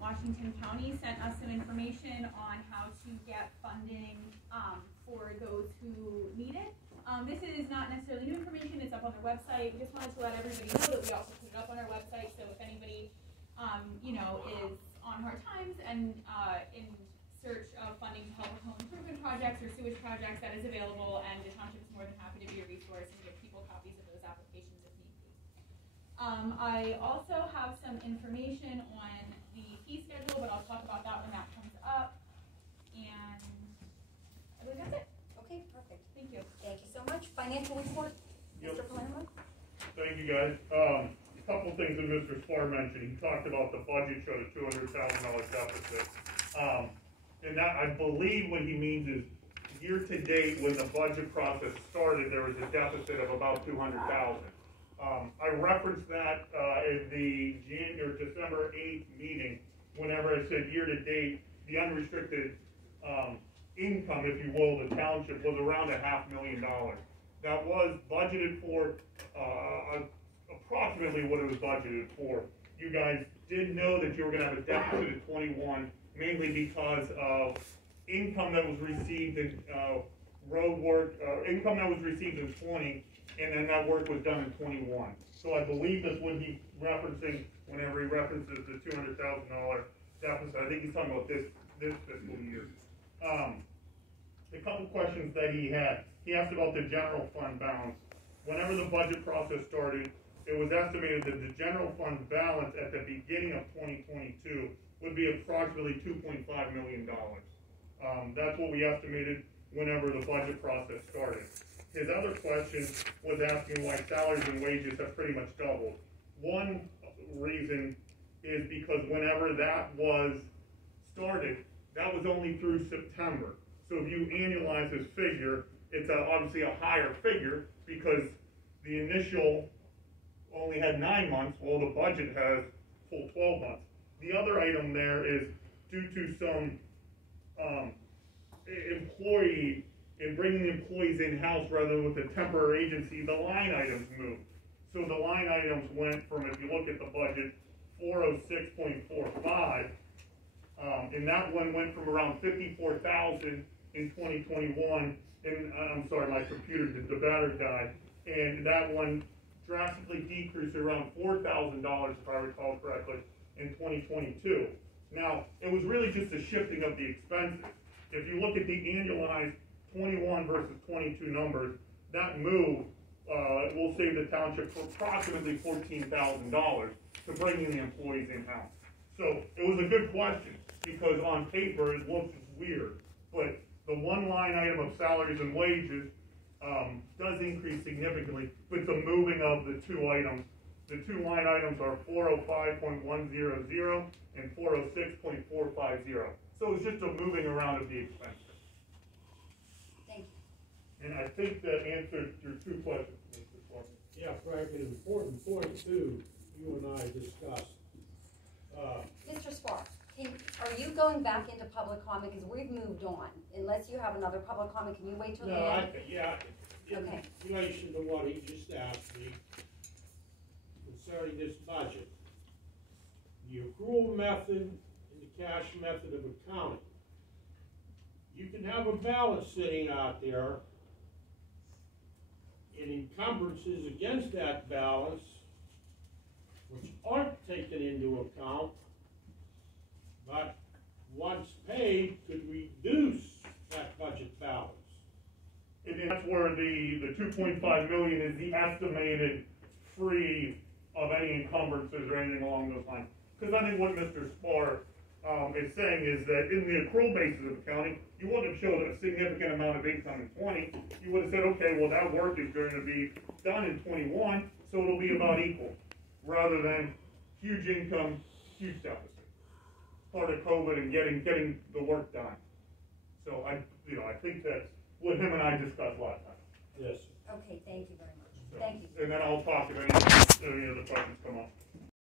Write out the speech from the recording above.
Washington County sent us some information on how to get funding for those who need it. This is not necessarily new information, it's up on their website. We just wanted to let everybody know that we also put it up on our website, so if anybody you know, is on hard times and in search of funding to help with home improvement projects or sewage projects, that is available, and the township is more than happy to be a resource and give people copies of those applications if need be. I also have some information on the fee schedule, but I'll talk about that when that comes up. And I believe that's it. Okay, perfect. Thank you. Thank you so much. Financial report, Mr. Palermo. Thank you, guys. A couple things that Mr. Spar mentioned. He talked about the budget showed a $200,000 deficit. And that, I believe what he means is year to date, when the budget process started, there was a deficit of about $200,000. I referenced that in the December 8th meeting, whenever I said year to date, the unrestricted income, if you will, the township was around $500,000. That was budgeted for approximately what it was budgeted for. You guys did know that you were going to have a deficit in 21, mainly because of income that was received in road work, income that was received in 20, and then that work was done in 21. So I believe that's what he's referencing whenever he references the $200,000 deficit. I think he's talking about this fiscal year. A couple questions that he had. He asked about the general fund balance. Whenever the budget process started, it was estimated that the general fund balance at the beginning of 2022 would be approximately $2.5 million. That's what we estimated whenever the budget process started. His other question was asking why salaries and wages have pretty much doubled. One reason is because whenever that was started, that was only through September. So if you annualize this figure, it's obviously a higher figure because the initial only had 9 months, while the budget has full 12 months. The other item there is due to some employee, in bringing the employees in-house rather than with a temporary agency, the line items moved. So the line items went from, if you look at the budget, 406.45, and that one went from around 54,000 in 2021, and I'm sorry, my computer, the battery died, and that one drastically decreased to around $4,000, if I recall correctly, in 2022. Now, it was really just a shifting of the expenses. If you look at the annualized 21 versus 22 numbers, that move will save the township for approximately $14,000 to bringing the employees in-house. So it was a good question because on paper it looks weird, but the one line item of salaries and wages does increase significantly with the moving of the two items. The two line items are 405.100 and 406.450. So it's just a moving around of the expenses. Thank you. And I think that answered your two questions, Mr. Foreman. Yeah, Frank, an important point too, you and I discussed. Mr. Spar, are you going back into public comment? Because we've moved on. Unless you have another public comment, can you wait till the end? In relation to what he just asked me concerning this budget, the accrual method and the cash method of accounting. You can have a balance sitting out there and encumbrances against that balance which aren't taken into account, but once paid could reduce that budget balance. And that's where the 2.5 million is the estimated free of any encumbrances or anything along those lines. Because I think what Mr. Spar is saying is that in the accrual basis of accounting, you wouldn't have showed a significant amount of income in 20. You would have said, okay, well that work is going to be done in 21, so it'll be about equal, rather than huge income, huge deficit. Part of COVID and getting the work done. So I think that's what him and I discussed last time. Yes. Okay, thank you very much. Thank you. And then I'll talk if any other questions come up.